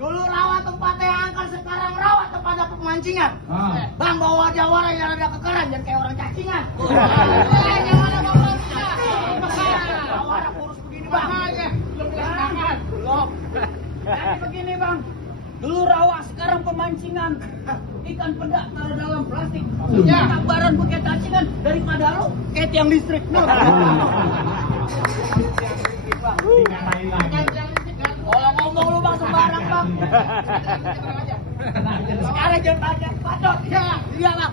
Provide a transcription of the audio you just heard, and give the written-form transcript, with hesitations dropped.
Dulu rawa tempatnya angker, sekarang rawa tempatnya pemancingan. Bang bawa jawara yang ada kekeran, jangan kayak orang cacingan. Jawara kurus begini bang. Belum tangan. Belum. Jadi begini bang. Dulu rawa, sekarang pemancingan. Ikan pedak taruh dalam plastik. Ya, gambaran pakai cacingan daripada lu kayak tiang listrik. Kalau ngomong lu bang sembarang bang. Sekarang jangan banyak bacot. Iya bang.